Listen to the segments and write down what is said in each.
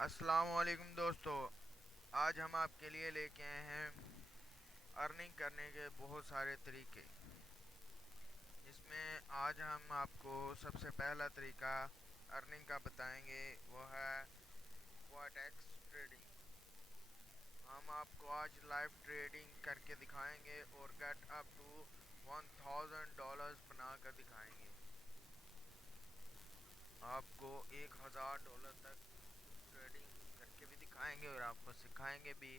السلام علیکم دوستو، آج ہم آپ کے لیے لے کے آئے ہیں ارننگ کرنے کے بہت سارے طریقے. اس میں آج ہم آپ کو سب سے پہلا طریقہ ارننگ کا بتائیں گے، وہ ہے فوریکس ٹریڈنگ. ہم آپ کو آج لائیو ٹریڈنگ کر کے دکھائیں گے اور گیٹ اپ ٹو $1000 بنا کر دکھائیں گے. آپ کو $1000 تک ٹریڈنگ کر کے بھی دکھائیں گے اور آپ کو سکھائیں گے بھی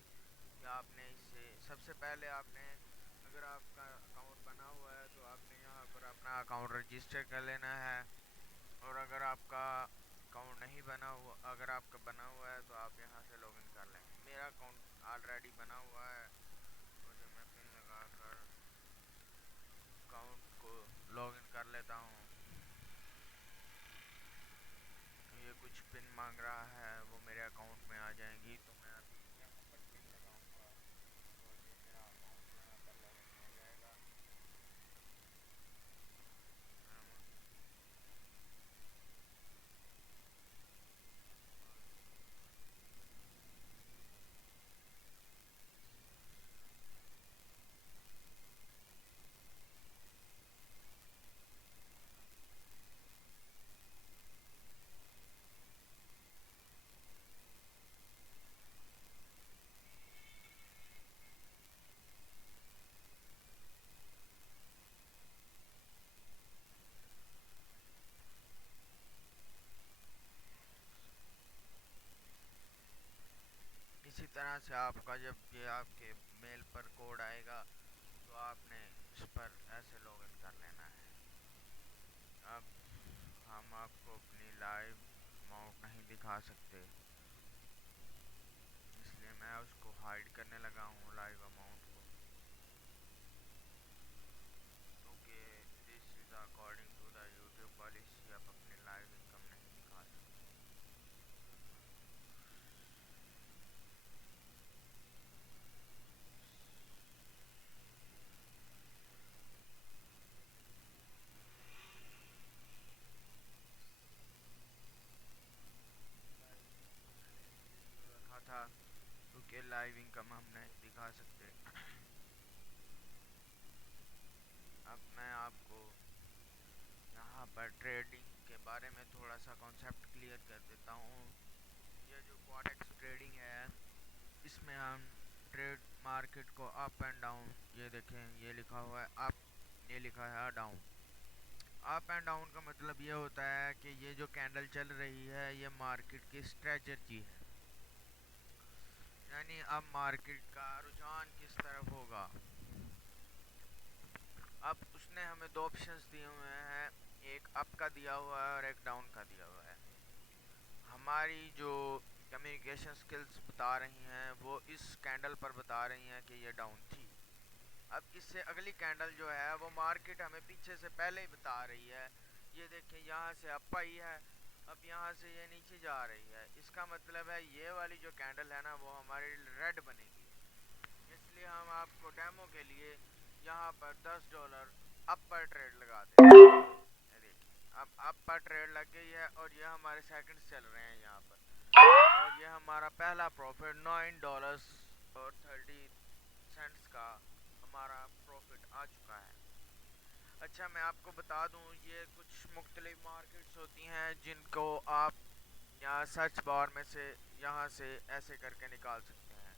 کہ آپ نے اس سے سب سے پہلے اگر آپ کا اکاؤنٹ بنا ہوا ہے تو آپ نے یہاں پر اپنا اکاؤنٹ رجسٹر کر لینا ہے. اور اگر آپ کا اکاؤنٹ نہیں بنا ہوا اگر آپ کا بنا ہوا ہے تو آپ یہاں سے لاگ ان کر لیں. میرا اکاؤنٹ آلریڈی بنا ہوا ہے اور جو میں پن لگا کر اکاؤنٹ کو لاگ ان کر لیتا ہوں. یہ کچھ پن مانگ رہا ہے، وہ میرے اکاؤنٹ میں آ جائیں گی تو میں ابھی یہاں پر پن لگاؤں گا اور یہ میرا اکاؤنٹ یہاں پر لاگ ان ہو جائے گا. اسی طرح سے آپ کا جب یہ آپ کے میل پر کوڈ آئے گا تو آپ نے اس پر ایسے لاگ ان کر لینا ہے. اب ہم آپ کو اپنی لائیو اماؤنٹ نہیں دکھا سکتے، اس لیے میں اس کو ہائیڈ کرنے لگا ہوں لائیو اماؤنٹ کو، کیونکہ this is according to the YouTube policy آپ اپنی لائیو انکم نہیں دکھا سکتے. رکھا تھا کیونکہ لائیو انکم ہم نہیں دکھا سکتے. اب میں آپ کو یہاں پر ٹریڈنگ کے بارے میں تھوڑا سا کانسیپٹ کلیئر کر دیتا ہوں. یہ جو فوریکس ٹریڈنگ ہے اس میں ہم ٹریڈ مارکیٹ کو اپ اینڈ ڈاؤن، یہ دیکھیں یہ لکھا ہوا ہے اپ، یہ لکھا ہے ڈاؤن. اپ اینڈ ڈاؤن کا مطلب یہ ہوتا ہے کہ یہ جو کینڈل چل رہی ہے یہ مارکیٹ کی اسٹریٹجی ہے، یعنی اب مارکیٹ کا رجحان کس طرف ہوگا. اب اس نے ہمیں دو آپشنز دیے ہوئے ہیں، ایک اپ کا دیا ہوا ہے اور ایک ڈاؤن کا دیا ہوا ہے. ہماری جو کمیونیکیشن سکلز بتا رہی ہیں وہ اس کینڈل پر بتا رہی ہیں کہ یہ ڈاؤن تھی. اب اس سے اگلی کینڈل جو ہے وہ مارکیٹ ہمیں پیچھے سے پہلے ہی بتا رہی ہے، یہ دیکھیں یہاں سے اپ آئی ہے، اب یہاں سے یہ نیچے جا رہی ہے. اس کا مطلب ہے یہ والی جو کینڈل ہے نا وہ ہماری ریڈ بنے گی. اس لیے ہم آپ کو ڈیمو کے لیے یہاں پر $10 اپ پر ٹریڈ لگا دیں. یہ دیکھیں اب اپ پر ٹریڈ لگ گئی ہے اور یہ ہمارے سیکنڈز چل رہے ہیں یہاں پر، اور یہ ہمارا پہلا پروفٹ $9.30 کا ہمارا پروفٹ آ چکا ہے. اچھا میں آپ کو بتا دوں یہ کچھ مختلف مارکیٹس ہوتی ہیں جن کو آپ یہاں سرچ بار میں سے یہاں سے ایسے کر کے نکال سکتے ہیں.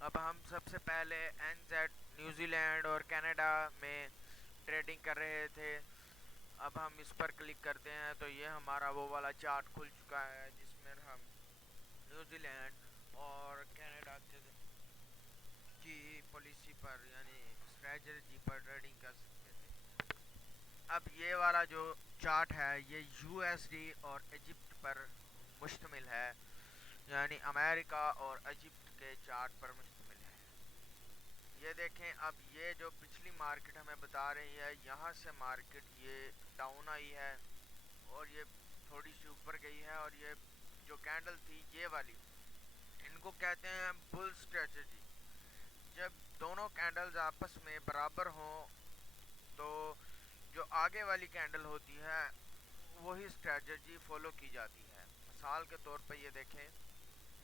اب ہم سب سے پہلے NZ نیوزی لینڈ اور کینیڈا میں ٹریڈنگ کر رہے تھے. اب ہم اس پر کلک کرتے ہیں تو یہ ہمارا وہ والا چارٹ کھل چکا ہے جس میں ہم نیوزی لینڈ اور کینیڈا کی پالیسی پر یعنی اسٹریٹجی پر ٹریڈنگ کر سکتے تھے. اب یہ والا جو چارٹ ہے یہ USD اور ایجپٹ پر مشتمل ہے، یعنی امریکہ اور ایجپٹ کے چارٹ پر مشتمل ہے. یہ دیکھیں اب یہ جو پچھلی مارکیٹ ہمیں بتا رہی ہے یہاں سے مارکیٹ یہ ڈاؤن آئی ہے اور یہ تھوڑی سی اوپر گئی ہے، اور یہ جو کینڈل تھی یہ والی ان کو کہتے ہیں بل اسٹریٹجی. جب دونوں کینڈلز آپس میں برابر ہوں تو جو آگے والی کینڈل ہوتی ہے وہی اسٹریٹجی فالو کی جاتی ہے. مثال کے طور پہ یہ دیکھیں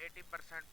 80%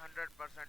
100%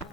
2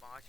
5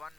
1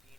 3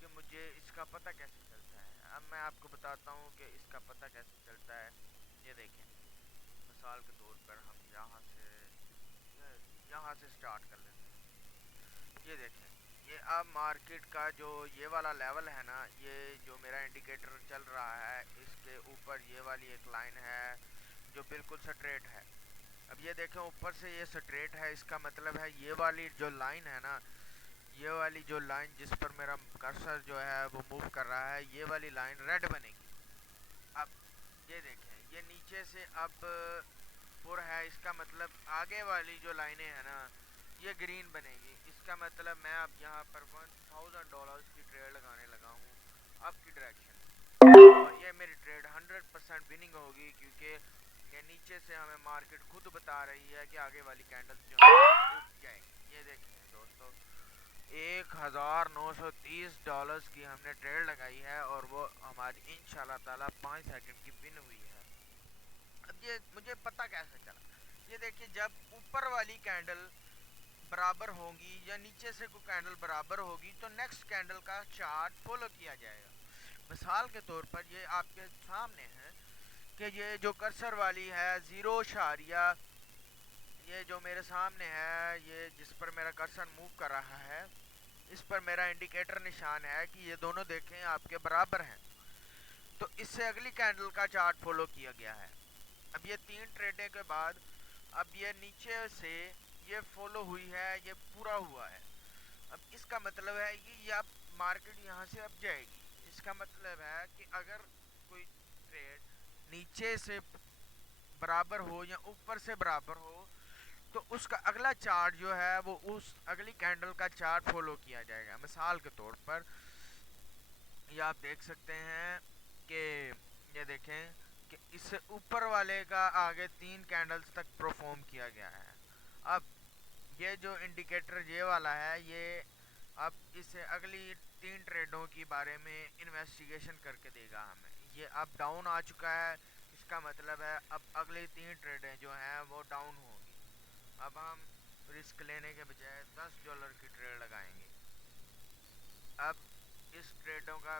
کہ مجھے اس کا پتہ کیسے چلتا ہے. اب میں آپ کو بتاتا ہوں کہ اس کا پتہ کیسے چلتا ہے. یہ دیکھیں، مثال کے طور پر ہم یہاں سے سٹارٹ کر لیتے ہیں. یہ دیکھیں، یہ اب مارکیٹ کا جو یہ والا لیول ہے نا، یہ جو میرا انڈیکیٹر چل رہا ہے اس کے اوپر یہ والی ایک لائن ہے جو بالکل سٹریٹ ہے. اب یہ دیکھیں اوپر سے یہ سٹریٹ ہے، اس کا مطلب ہے یہ والی جو لائن ہے نا، یہ والی جو لائن جس پر میرا کرسر جو ہے وہ موو کر رہا ہے، یہ والی لائن ریڈ بنے گی. اب یہ دیکھیں، یہ نیچے سے اب پر ہے، اس کا مطلب آگے والی جو لائنیں ہیں نا یہ گرین بنے گی. اس کا مطلب میں اب یہاں پر $1000 کی ٹریڈ لگانے لگا ہوں اپ کی ڈائریکشن میں، اور یہ میری ٹریڈ 100% وننگ ہوگی، کیونکہ یہ نیچے سے ہمیں مارکیٹ خود بتا رہی ہے کہ آگے والی کینڈل جو ہے اٹھ جائے گی. یہ دیکھیں دوستو، $1930 کی ہم نے ٹریڈ لگائی ہے، اور وہ ہماری انشاءاللہ تعالی 5 سیکنڈ کی ون ہوئی ہے. اب یہ مجھے پتہ کیسے چلا؟ یہ دیکھیے، جب اوپر والی کینڈل برابر ہوگی یا نیچے سے کوئی کینڈل برابر ہوگی تو نیکسٹ کینڈل کا چارٹ فالو کیا جائے گا. مثال کے طور پر یہ آپ کے سامنے ہے کہ یہ جو کرسر والی ہے 0 یہ جو میرے سامنے ہے، یہ جس پر میرا کرسر موو کر رہا ہے، اس پر میرا انڈیکیٹر نشان ہے کہ یہ دونوں دیکھیں آپ کے برابر ہیں. تو اس سے اگلی کینڈل کا چارٹ فالو کیا گیا ہے. اب یہ 3 ٹریڈیں کے بعد اب یہ نیچے سے یہ فالو ہوئی ہے، یہ پورا ہوا ہے. اب اس کا مطلب ہے کہ یہ اب مارکیٹ یہاں سے اب جائے گی. اس کا مطلب ہے کہ اگر کوئی ٹریڈ نیچے سے برابر ہو یا اوپر سے برابر ہو تو اس کا اگلا چارٹ جو ہے وہ اس اگلی کینڈل کا چارٹ فالو کیا جائے گا. مثال کے طور پر یہ آپ دیکھ سکتے ہیں کہ یہ دیکھیں کہ اس سے اوپر والے کا آگے 3 کینڈلز تک پرفارم کیا گیا ہے. اب یہ جو انڈیکیٹر یہ والا ہے، یہ اب اس سے اگلی 3 ٹریڈوں کی بارے میں انویسٹیگیشن کر کے دے گا ہمیں. یہ اب ڈاؤن آ چکا ہے، اس کا مطلب ہے اب اگلی 3 ٹریڈیں جو ہیں وہ ڈاؤن ہوں گی. اب ہم رسک لینے کے بجائے $10 کی ٹریڈ لگائیں گے. اب اس ٹریڈوں کا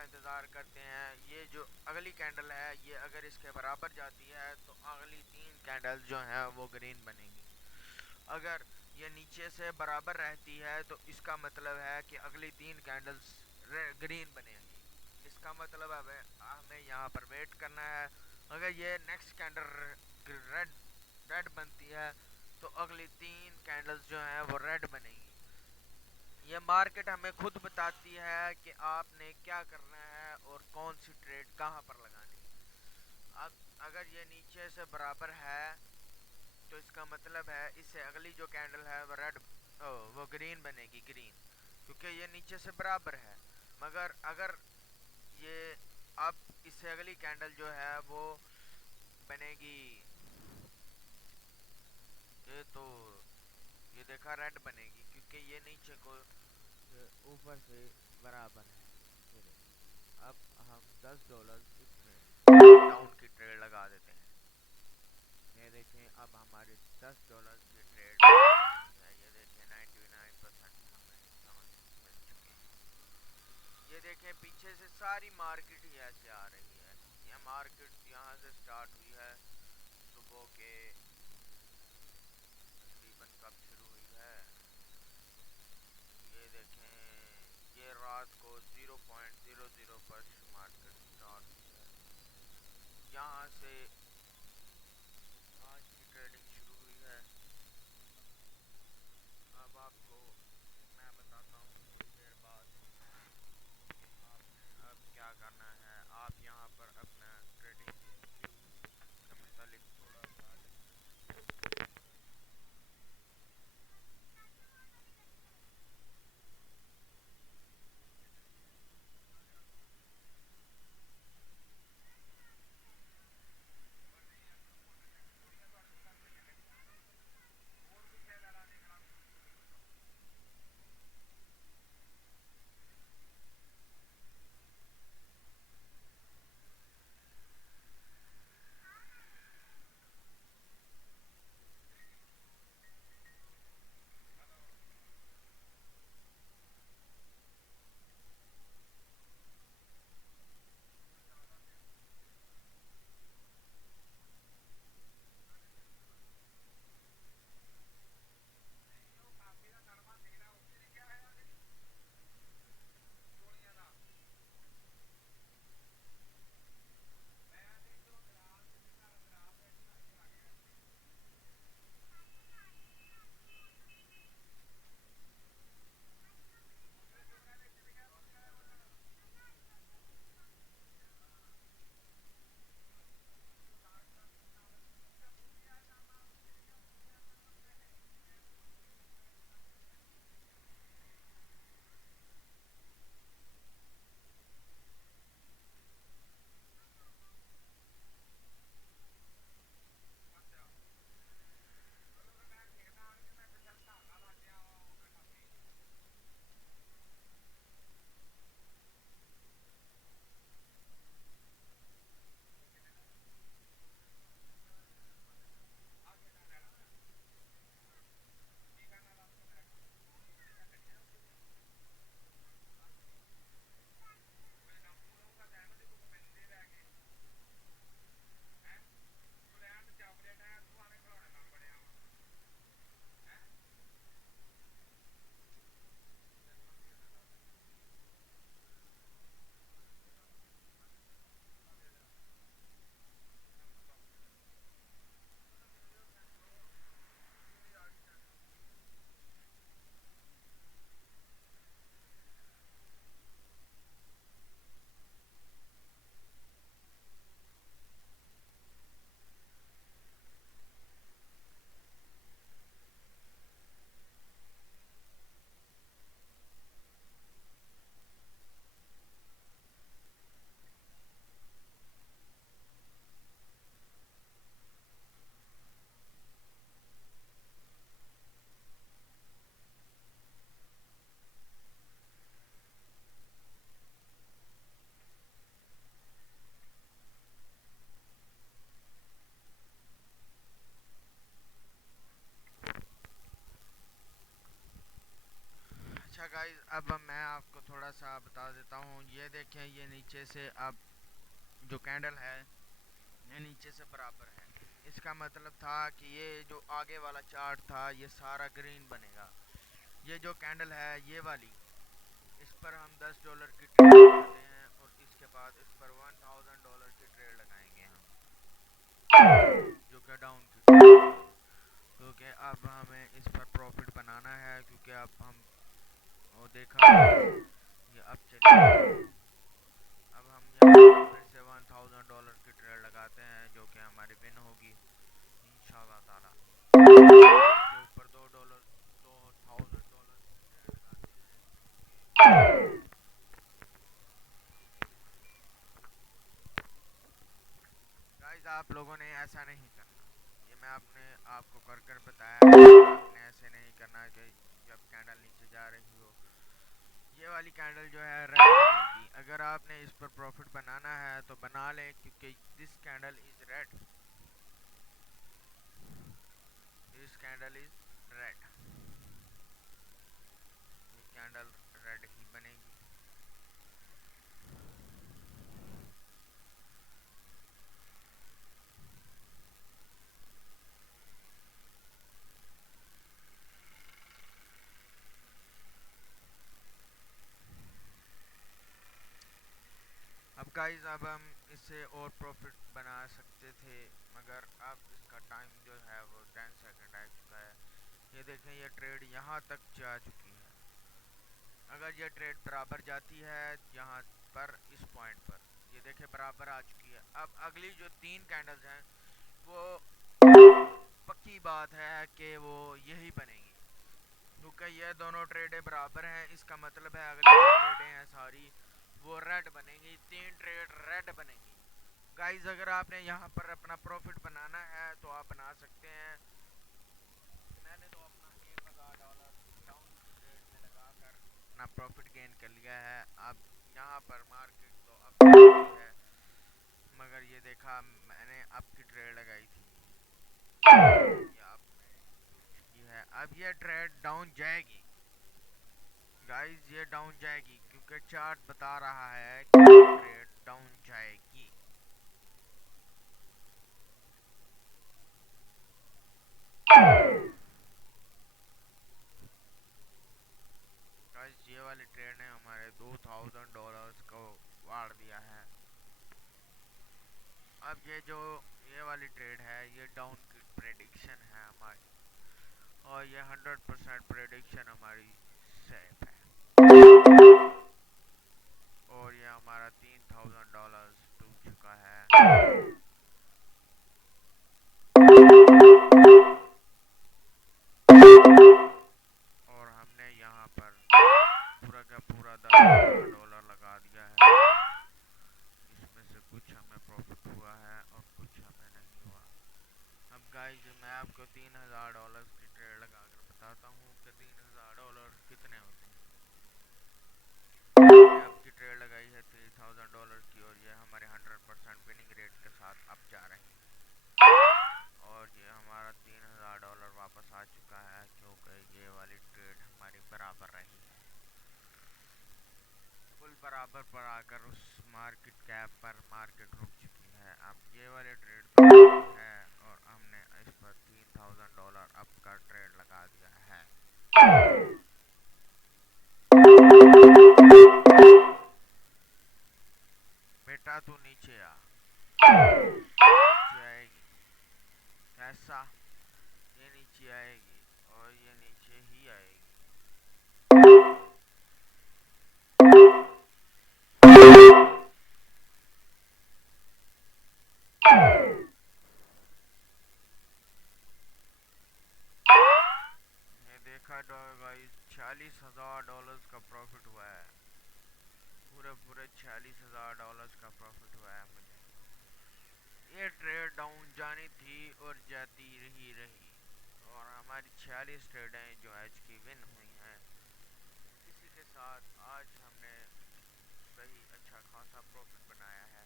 انتظار کرتے ہیں. یہ جو اگلی کینڈل ہے یہ اگر اس کے برابر جاتی ہے تو اگلی 3 کینڈل جو ہیں وہ گرین بنے گی. اگر یہ نیچے سے برابر رہتی ہے تو اس کا مطلب ہے کہ اگلی 3 کینڈلز گرین بنے گی. اس کا مطلب ہمیں یہاں پر ویٹ کرنا ہے. اگر یہ نیکسٹ کینڈل ریڈ بنتی ہے تو اگلی 3 کینڈلز جو ہیں وہ ریڈ بنے گی. یہ مارکیٹ ہمیں خود بتاتی ہے کہ آپ نے کیا کرنا ہے اور کون سی ٹریڈ کہاں پر لگانی ہے. اب اگر یہ نیچے سے برابر ہے تو اس کا مطلب ہے اس سے اگلی جو کینڈل ہے وہ گرین بنے گی، گرین، کیونکہ یہ نیچے سے برابر ہے. مگر اگر یہ اب اس سے اگلی کینڈل جو ہے وہ بنے گی، یہ تو یہ دیکھا ریڈ بنے گی، کیونکہ یہ نیچے کو اوپر سے برابر ہے. یہ دیکھیں، اب ہم $10 اس میں ڈاؤن کی ٹریڈ لگا دیتے ہیں. یہ دیکھیں اب ہمارے $10 کی ٹریڈ ہے. یہ دیکھیں 99% ہمیں مل چکے ہیں. یہ دیکھیں پیچھے سے ساری مارکیٹ ہی ایسے آ رہی ہے. یہ مارکیٹ یہاں سے سٹارٹ ہوئی ہے صبح کے تقریباً کب شروع ہوئی ہے، یہ دیکھیں یہ رات کو 0.00 پر مارکیٹ سٹارٹ ہوئی ہے. یہاں سے آج کی ٹریڈنگ شروع ہوئی ہے. اب آپ کو میں بتاتا ہوں تھوڑی دیر بعد کہ آپ نے اب کیا کرنا ہے. آپ یہاں پر اپنا ٹریڈنگ کے متعلق تھوڑا سا اچھا گائز، اب میں آپ کو تھوڑا سا بتا دیتا ہوں. یہ دیکھیں، یہ نیچے سے اب جو کینڈل ہے یہ نیچے سے برابر ہے. اس کا مطلب تھا کہ یہ جو آگے والا چارٹ تھا یہ سارا گرین بنے گا. یہ جو کینڈل ہے یہ والی، اس پر ہم $10 کی ٹریڈ لگاتے ہیں اور اس کے بعد اس پر $1000 کی ٹریڈ لگائیں گے ہم، جو کہ ڈاؤن کی ٹریڈ ہوگی. کیونکہ اب ہمیں اس پر پروفٹ بنانا ہے، کیونکہ اب ہم وہ دیکھا یہ اب چلیے اب ہم یہاں پھر سے $1000 کی ٹریڈ لگاتے ہیں جو کہ ہماری ون ہوگی انشاءاللہ تعالی. اس کے اوپر $2 $2000 کی ٹریڈ لگاتے ہیں. گائز آپ لوگوں نے ایسا نہیں کرنا، یہ میں آپ کو کر کر بتایا ہے. آپ نے ایسے نہیں کرنا کہ جب کینڈل نیچے جا رہی ہو یہ والی کینڈل جو ہے ریڈ بنے گی. اگر آپ نے اس پر پروفٹ بنانا ہے تو بنا لیں، کیونکہ دس candle is read, this candle is read, یہ کینڈل ریڈ ہی بنے گی. اب گائز اب ہم اس سے اور پروفٹ بنا سکتے تھے، مگر اب اس کا ٹائم جو ہے وہ 10 سیکنڈ آ چکا ہے. یہ دیکھیں یہ ٹریڈ یہاں تک جا چکی ہے. اگر یہ ٹریڈ برابر جاتی ہے یہاں پر اس پوائنٹ پر، یہ دیکھیں برابر آ چکی ہے. اب اگلی جو 3 کینڈلز ہیں وہ پکی بات ہے کہ وہ یہی بنے گی، کیونکہ یہ دونوں ٹریڈیں برابر ہیں. اس کا مطلب ہے اگلی جو ٹریڈیں ہیں ساری وہ ریڈ بنے گی، 3 ٹریڈ ریڈ بنے گی. گائز اگر آپ نے یہاں پر اپنا پروفٹ بنانا ہے تو آپ بنا سکتے ہیں. میں نے تو اپنا $1000 ڈاؤن کی ٹریڈ میں لگا کر اپنا پروفٹ گین کر لیا ہے. اب یہاں پر مارکیٹ تو اب چلتی ہے، مگر یہ دیکھا میں نے اپ کی ٹریڈ لگائی تھی، یہ اب میں نے ٹوٹ چکی ہے. اب یہ ٹریڈ ڈاؤن جائے گی گائز، یہ ڈاؤن جائے گی کیونکہ چارٹ بتا رہا ہے کہ یہ ٹریڈ ڈاؤن جائے گی. گائز یہ والی ٹریڈ نے ہمارے $2000 کو واڑ دیا ہے. اب یہ والی ٹریڈ ہے یہ ڈاؤن کی پریڈکشن ہے ہماری، اور یہ 100% پریڈکشن ہماری سیف ہے، اور یہ ہمارا $3000 ڈوب چکا ہے. اور ہم نے یہاں پر پورا کا پورا $10,000 لگا دیا ہے. اس میں سے کچھ ہمیں پروفٹ ہوا ہے اور کچھ ہمیں نہیں ہوا. اب گائز میں آپ کو $3000 کی ٹریڈ لگا کر بتاتا ہوں کہ $3000 کتنے ہوتے ہیں. میں نے اب کی ٹریڈ لگائی ہے $3000 کی، اور یہ ہمارے 100% وننگ ریٹ کے ساتھ اب جا رہی ہے. اور یہ ہمارا $3000 واپس آ چکا ہے، کیونکہ یہ والی ٹریڈ ہماری برابر رہی ہے. کل برابر پر آ کر اس مارکیٹ کیپ پر مارکیٹ رک چکی ہے. اب یہ والی ٹریڈ تو ہے اور ہم نے اس پر $3000 اپ کا ٹریڈ لگا دیا ہے. بیٹا تو نیچے نیچے آئے گی کیسا، یہ نیچے آئے گی اور یہ نیچے ہی آئے گی. یہ دیکھا گائز $46,000 کا پروفٹ ہوا ہے، پورے $46,000 کا پروفٹ ہوا ہے مجھے. یہ ٹریڈ ڈاؤن جانی تھی اور جاتی رہی، اور ہماری 46 ٹریڈیں جو آج کی ون ہوئی ہیں، اسی کے ساتھ آج ہم نے صحیح اچھا خاصا پروفٹ بنایا ہے.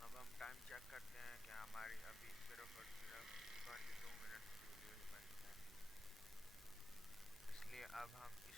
اب ہم ٹائم چیک کرتے ہیں کہ ہماری ابھی صرف اور صرف 22 منٹ کی ویڈیو ہی بنی ہے، اس لیے اب ہم اس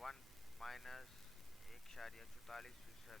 1-1.44%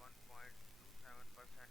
1.27%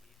20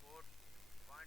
4 5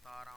17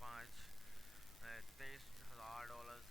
5 $23,000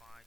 5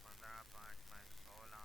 15 5 5 16।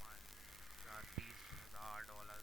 5,30,000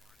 1,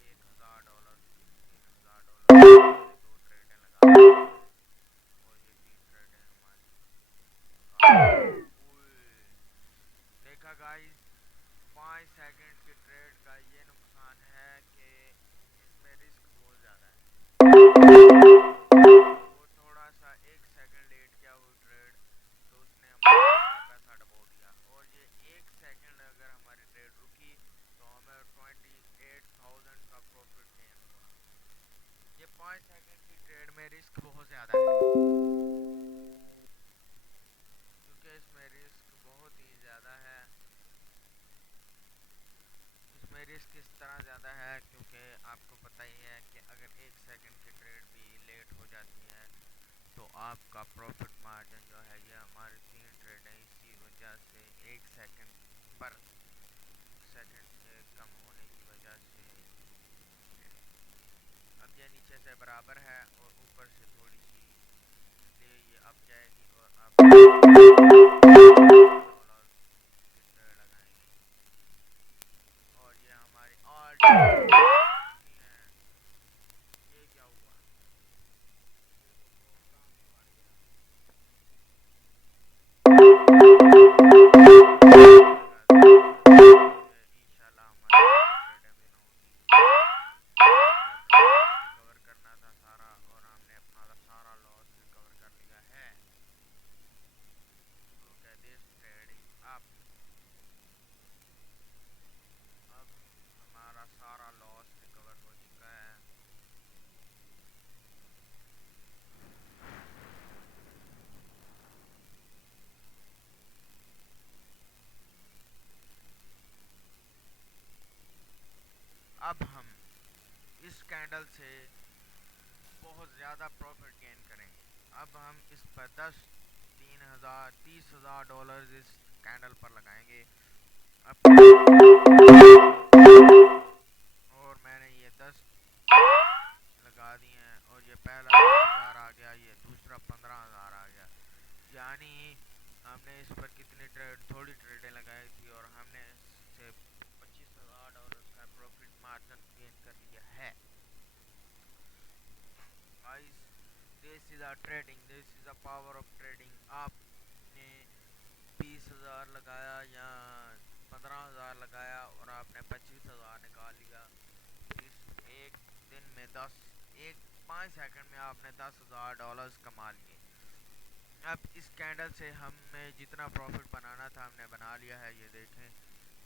$1,000 وہ تھوڑا سا ایک سیکنڈ لیٹ کیا وہ ٹریڈ، تو اس نے ہمارا سارا پیسہ ڈبو دیا، اور یہ ایک سیکنڈ اگر ہماری ٹریڈ رکی تو ہمیں 28,000 کا پروفٹ گین ہوا۔ یہ 5 سیکنڈ کی ٹریڈ میں رسک بہت زیادہ ہے، کیونکہ اس میں رسک بہت ہی زیادہ ہے۔ اس میں رسک اس طرح زیادہ ہے کیونکہ آپ کو پتہ ہی ہے کہ اگر ایک سیکنڈ کی ٹریڈ بھی لیٹ ہو جاتی ہے تو آپ کا پروفٹ مارجن جو ہے، یہ ہماری 3 ٹریڈیں اسی وجہ سے ایک سیکنڈ پر سیکنڈ سے کم ہونے کی وجہ سے، اب یہ نیچے سے برابر ہے اور اوپر سے تھوڑی سی، اس لیے یہ اب جائے گی اور اب ڈالر کی ٹریڈ لگائیں گے، اور یہ ہماری آل ٹریڈ ہو چکی ہیں۔ یہ کیا ہوا؟ یہ تو پروگرام ہی مر گیا۔ لگا دیں کہ انشاءاللہ ہماری آل ٹریڈیں ون ہوں گی۔ ہم نے اپنا لاس ریکور کرنا تھا سارا، اور ہم نے اپنا سارا لاس ریکور کر لیا ہے۔ لک ایٹ دس ٹریڈنگ اپ، اب ہمارا سارا لاس ریکور ہو چکا ہے۔ اب ہم اس کینڈل سے بہت زیادہ پروفٹ گین کریں گے۔ اب ہم اس پر 30,000 ڈالرز اس کینڈل پر لگائیں گے۔ اب اور میں نے یہ 10 لگا دی ہیں، اور یہ پہلا 10,000 آ گیا، یہ دوسرا 15,000 آ گیا، یعنی ہم نے اس پر کتنی تھوڑی ٹریڈیں لگائی تھی اور ہم نے اس سے 25,000 ڈالرز کا پروفٹ مارجن گین کر لیا ہے۔ guys, this is a trading, this is a power of trading۔ آپ نے 20,000 لگایا یا 15,000 لگایا اور آپ نے 25,000 نکال لیا، اس ایک دن میں 5 سیکنڈ میں آپ نے 10,000 ڈالرز کما لیے۔ اب اس کینڈل سے ہمیں جتنا پروفٹ بنانا تھا ہم نے بنا لیا ہے۔ یہ دیکھیں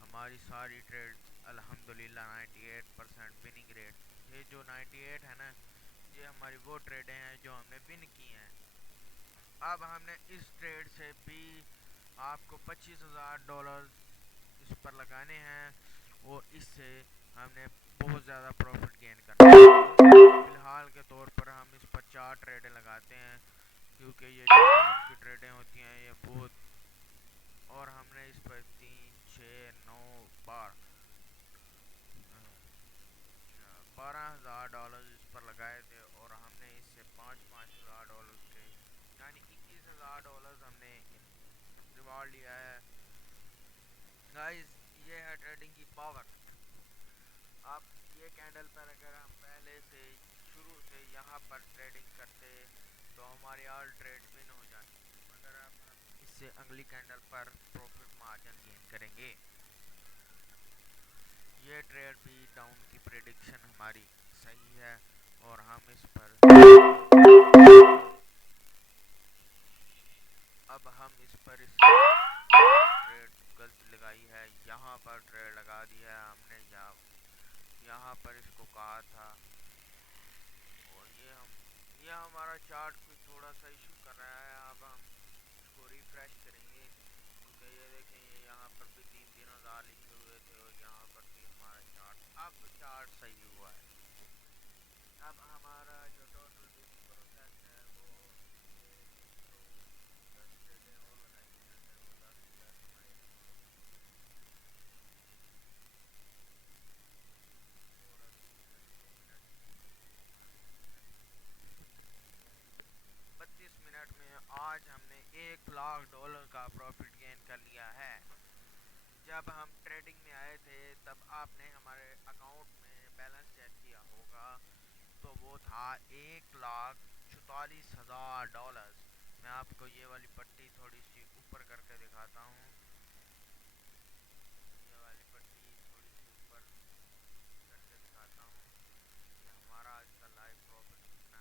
ہماری ساری ٹریڈ الحمدللہ 98% وننگ ریٹ، یہ جو 98 ہے نا، یہ ہماری وہ ٹریڈیں ہیں جو ہم نے ون کی ہیں۔ اب ہم نے اس ٹریڈ سے بھی آپ کو 25,000 ڈالرز اس پر لگانے ہیں، اور اس سے ہم نے بہت زیادہ پروفٹ گین کرنا ہے۔ فی الحال کے طور پر ہم اس پر 4 ٹریڈیں لگاتے ہیں، کیونکہ یہ جو ڈاؤن کی ٹریڈیں ہوتی ہیں یہ بہت، اور ہم نے اس پر 3 6 9 12,000 ڈالر اس پر لگائے تھے، اور ہم نے اس سے 5,000 ڈالر کے، یعنی 21,000 ڈالر ہم نے ریوارڈ لیا ہے۔ گائز، یہ ہے ٹریڈنگ کی پاور۔ اب یہ کینڈل پر اگر ہم پہلے سے شروع سے یہاں پر ٹریڈنگ کرتے تو ہماری آل ٹریڈ ون ہو جاتی، مگر اب ہم اس سے اگلی کینڈل پر پروفٹ مارجن گین کریں گے۔ یہ ٹریڈ بھی ڈاؤن کی پریڈکشن ہماری صحیح ہے، اور ہم اس پر اب ہم اس پر اس ٹریڈ غلط لگائی ہے، یہاں پر ٹریڈ لگا دی ہے ہم نے، یہاں پر اس کو کہا تھا، اور یہ ہمارا چارٹ کچھ تھوڑا سا ایشو کر رہا ہے۔ اب ہم اس کو ریفریش کریں گے، کیونکہ یہ دیکھیں یہ یہاں پر بھی 3,000 لکھے ہوئے تھے، اور یہاں پر بھی ہمارا اب چارٹ صحیح ہوا ہے۔ اب ہمارا جو ٹوٹل وننگ پروسیس ہے وہ یہ 310 ٹریڈیں اور لگائیں گے، اگر وہ 10 ہماری ریکارڈ ہو جائیں گی، اور ابھی 2 منٹ ہمارے ٹائم میں 32 منٹ میں آج ہم نے 1,00,000 ڈالر کا پروفٹ گین کر لیا ہے۔ جب ہم ٹریڈنگ میں آئے تھے تب آپ نے ہمارے اکاؤنٹ میں بیلنس چیک کیا ہوگا، تو وہ تھا 1,44,000 ڈالرز۔ میں آپ کو یہ والی پٹی تھوڑی سی اوپر کر کے دکھاتا ہوں، یہ والی پٹی تھوڑی سی اوپر کر کے دکھاتا ہوں کہ ہمارا آج کا لائیو پروفٹ کتنا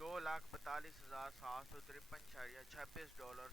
$2,42,753.26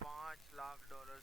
$5,00,000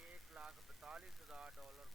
$1,42,000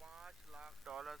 $5,00,000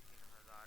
3,000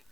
1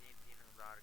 3,000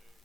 1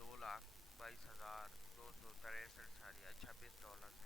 $2,22,263.26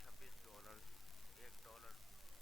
$26 $1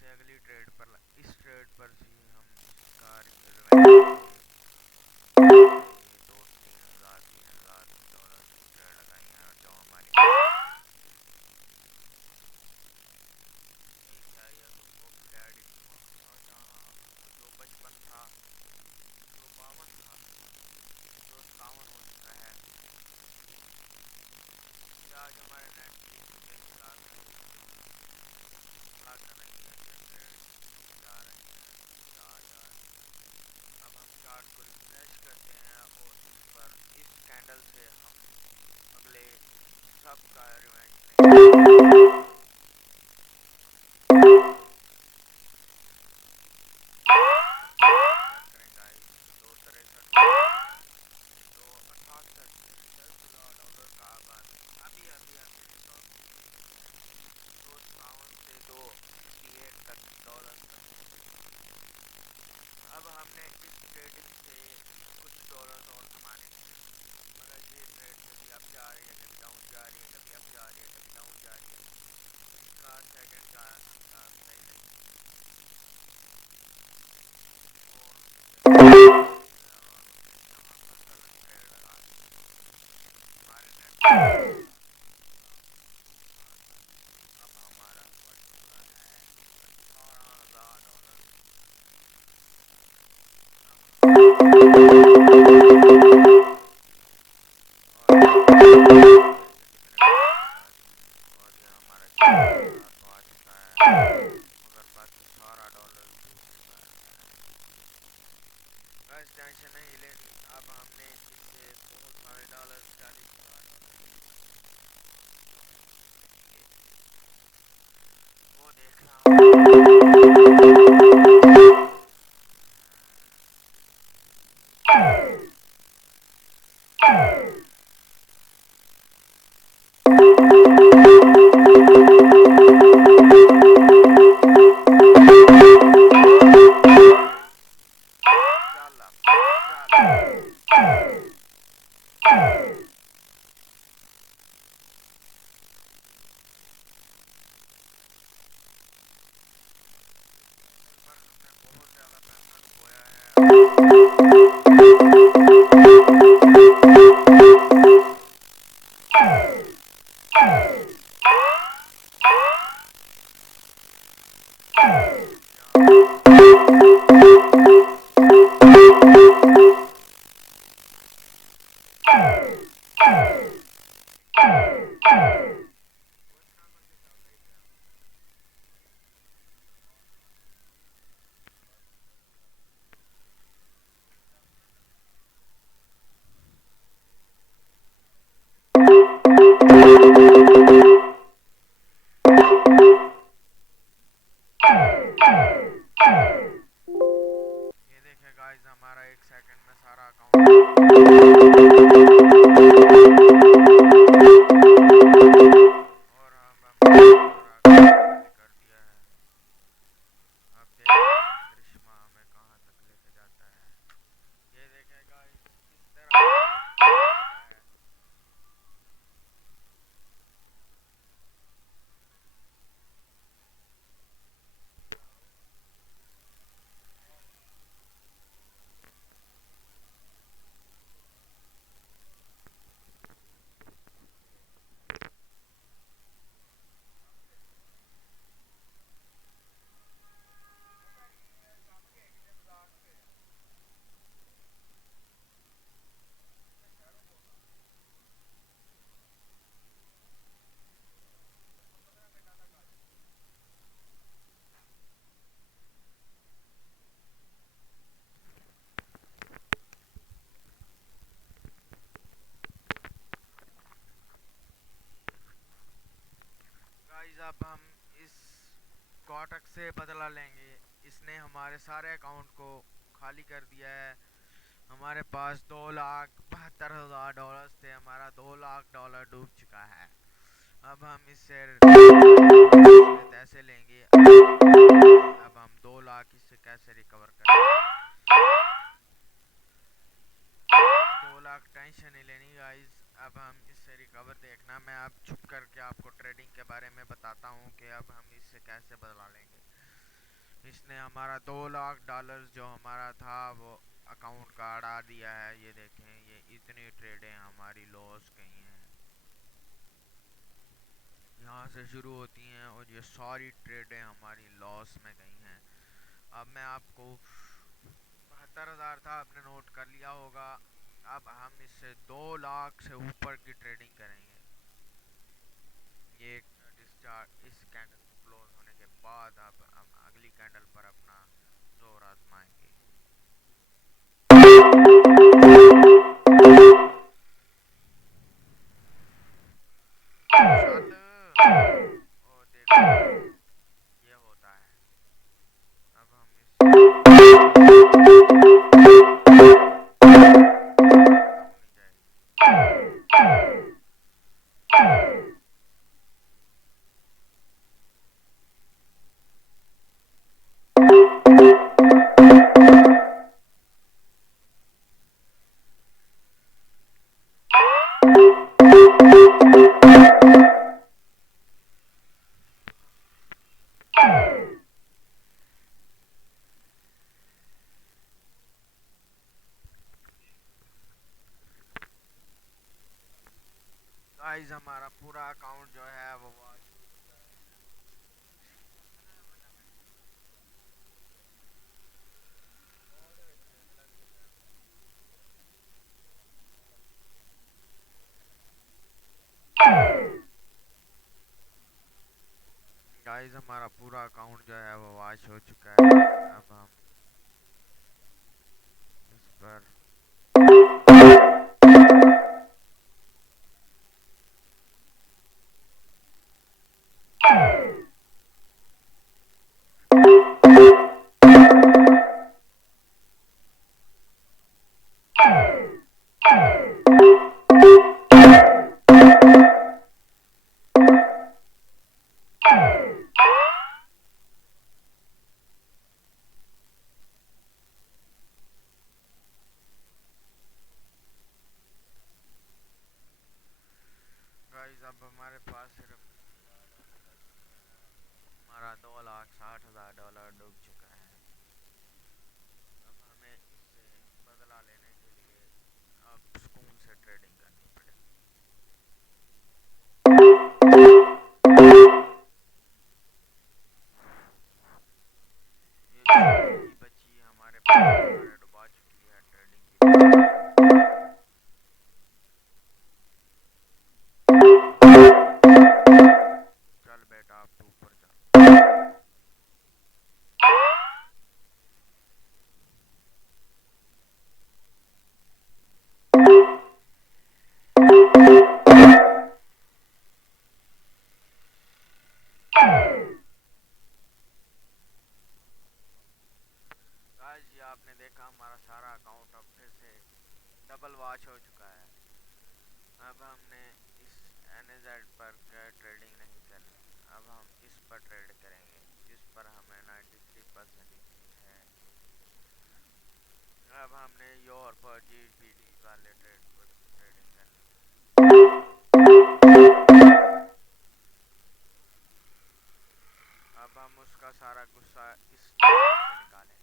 سے اگلی ٹریڈ پر اس ٹریڈ پر بھی ہم اس کا ریزلٹ یہ دو 3,000 ڈالر کی ٹریڈ لگائی ہیں اور جو ہماری چاہیے تو وہ ڈیڈی اور جہاں جو 55 تھا جو 52 تھا جو 57 ہو چکا ہے یہ آج ہمارے نیٹ فلکس کے ساتھ کھڑا کر رہی ہے یہ ٹریڈ جا رہی ہے 4,000 اب ہم چارٹ کو ریفریش کرتے ہیں اور اس پر اس کینڈل سے ہم اگلے سب کا ریونج لیں گے چیک کریں گائز 263 دو 68 $10,000 کا آباد ابھی ریکارڈ ہوئی ہے 257 سے 268 تک ڈالر تک پہنچ چکی ہے اب ہم نے اس ٹریڈنگ سے کچھ ڈالرز اور کمانے ہیں مگر یہ ٹریڈ کبھی اپ جا رہی ہے کبھی ڈاؤن جا رہی ہے کبھی اپ جا رہی ہے کبھی ڈاؤن جا رہی ہے اس کا سیکنڈ کا نظام صحیح نہیں ہے اور ہم اسے دیکھتے ہیں اور یہاں پر غلط ٹریڈ لگا دی ہمارے نیٹ فلکس کے ساتھ اب ہمارا بچ چکا ہے $18,000 اب ہم اس کو اور پھر سے ڈکلیئر کرنے جا رہی ہے اور یہ ہمارا 4,000 تو آ چکا ہے مگر باقی سارا ڈالر ڈوب چکا ہے بس ٹینشن نہیں لینی اب ہم نے اس سے بہت سارے ڈالر $40,000 یہ وہ دیکھ رہا ہوں چل اب چل اس پر ہم نے بہت زیادہ پیسہ کھویا ہے اب ہم اس سے یہاں پر ہم وائس نامہ کے چل رہی ہے یہ دیکھیں گائز ہمارا 1 سیکنڈ میں سارا اکاؤنٹ ڈاؤن ہو چکا ہے اور ہم نے سارا اکاؤنٹ خالی کر دیا ہے اب دیکھتے ہیں کرشمہ ہمیں کہاں تک لے کے جاتا ہے یہ دیکھیں گائز کس طرح اکاؤنٹ خالی ہو چکا ہے گائز اب ہم اس کوٹک سے بدلہ لیں گے اس نے ہمارے سارے اکاؤنٹ کو خالی کر دیا ہے ہمارے پاس $2,72,000 تھے ہمارا $2,00,000 ڈوب چکا ہے اب ہم اس سے جیسے تیسے لیں گے اب ہم دیکھتے ہیں اب ہم 2 لاکھ اس سے کیسے ریکور کرتے ہیں 2 لاکھ ٹینشن نہیں لینی گائز اب ہم اس سے ریکور دیکھنا میں اب چھپ کر کے آپ کو ٹریڈنگ کے بارے میں بتاتا ہوں کہ اب ہم اس سے کیسے بدلا لیں گے اس نے ہمارا $2 لاکھ جو ہمارا تھا وہ اکاؤنٹ کا اڑا دیا ہے. یہ دیکھیں یہ اتنی ٹریڈیں ہماری لاس گئی ہیں. یہاں سے شروع ہوتی ہیں اور یہ ساری ٹریڈیں ہماری لاس میں گئی ہیں. اب میں آپ کو 72,000 تھا آپ نے نوٹ کر لیا ہوگا. اب ہم اس سے 2 لاکھ سے اوپر کی ٹریڈنگ کریں گے. یہ اس کینڈل کو کلوز ہونے کے بعد اب ہم اگلی کینڈل پر اپنا زور آزمائیں گے. چل او دیکھو یہ ہوتا ہے. اب ہم اس ختم ہونی جائے گی. گائز ہمارا پورا اکاؤنٹ جو ہے وہ واش ہو چکا ہے. گائز ہمارا پورا اکاؤنٹ جو ہے وہ واش ہو چکا ہے. اب ہم اس پر گائز اب ہمارے پاس صرف ہمارا $2,60,000 ڈوب چکا ہے. اب ہمیں اس سے بدلہ لینے کے لیے اب سکون سے ٹریڈنگ کرنی پڑے گی. یہ جو زندگی بچی ہمارے پیسے سارے ڈبا چکی ہے ٹریڈنگ کی وجہ سے. چل بیٹا اب تو اوپر چل. گائز یہ آپ نے دیکھا ہمارا سارا اکاؤنٹ اب پھر سے ڈبل واش ہو چکا ہے. اب ہم نے اس NZ پر ٹریڈنگ نہیں کرنی. اب ہم اس پر ٹریڈ کریں گے جس پر ہمیں 93% یقین ہے. اب ہم نے یور پر GBD والے ٹریڈ پر ٹریڈنگ کرنی ہے. اب ہم اس کا سارا غصہ اس ٹریڈ سے نکالیں گے.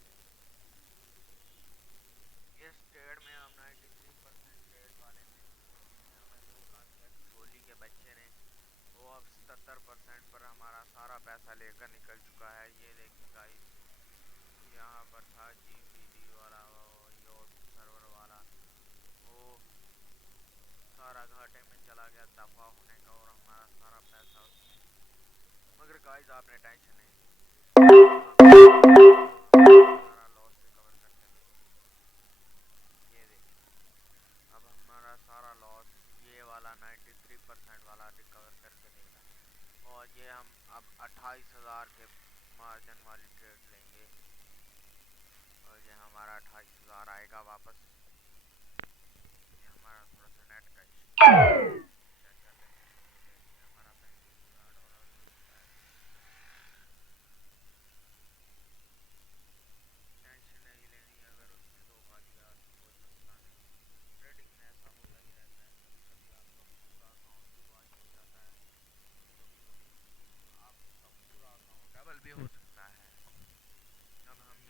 اس ٹریڈ میں ہم 93% ٹریڈ والے تھے. اس میں ہمیں 2 کانسیپٹ چھولی کے بچے نے وہ اب 77% پر ہمارا سارا پیسہ لے کر نکل چکا ہے. یہ دیکھیں گائز یہاں پر تھا GBD والا یور سرور والا وہ سارا گھاٹے میں چلا گیا دفع ہونے کا اور ہمارا سارا پیسہ اس میں. مگر گائز آپ نے ٹینشن نہیں لینی. ہم سارا لاس ریکور کر کے دیں گے. یہ دیکھیں اب ہمارا سارا لاس یہ والا 93% والا ریکور کر کے دے گا. اور یہ ہم اب 28,000 کے مارجن والی ٹریڈ لیں گے اور یہ ہمارا 28,000 آئے گا واپس. یہ ہمارا تھوڑا سا نیٹ کا ایشو کیا چلے. یہ ہمارا $35,000 ہو چکا ہے. ٹینشن نہیں لینی اگر اس نے دھوکہ دیا تو کوئی مسئلہ نہیں. ٹریڈنگ میں ایسا ہوتا ہی رہتا ہے. کبھی کبھی آپ کا پورا اکاؤنٹ بھی واش ہو جاتا ہے. کبھی کبھی آپ کا پورا اکاؤنٹ ڈبل بھی ہو سکتا ہے.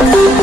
Say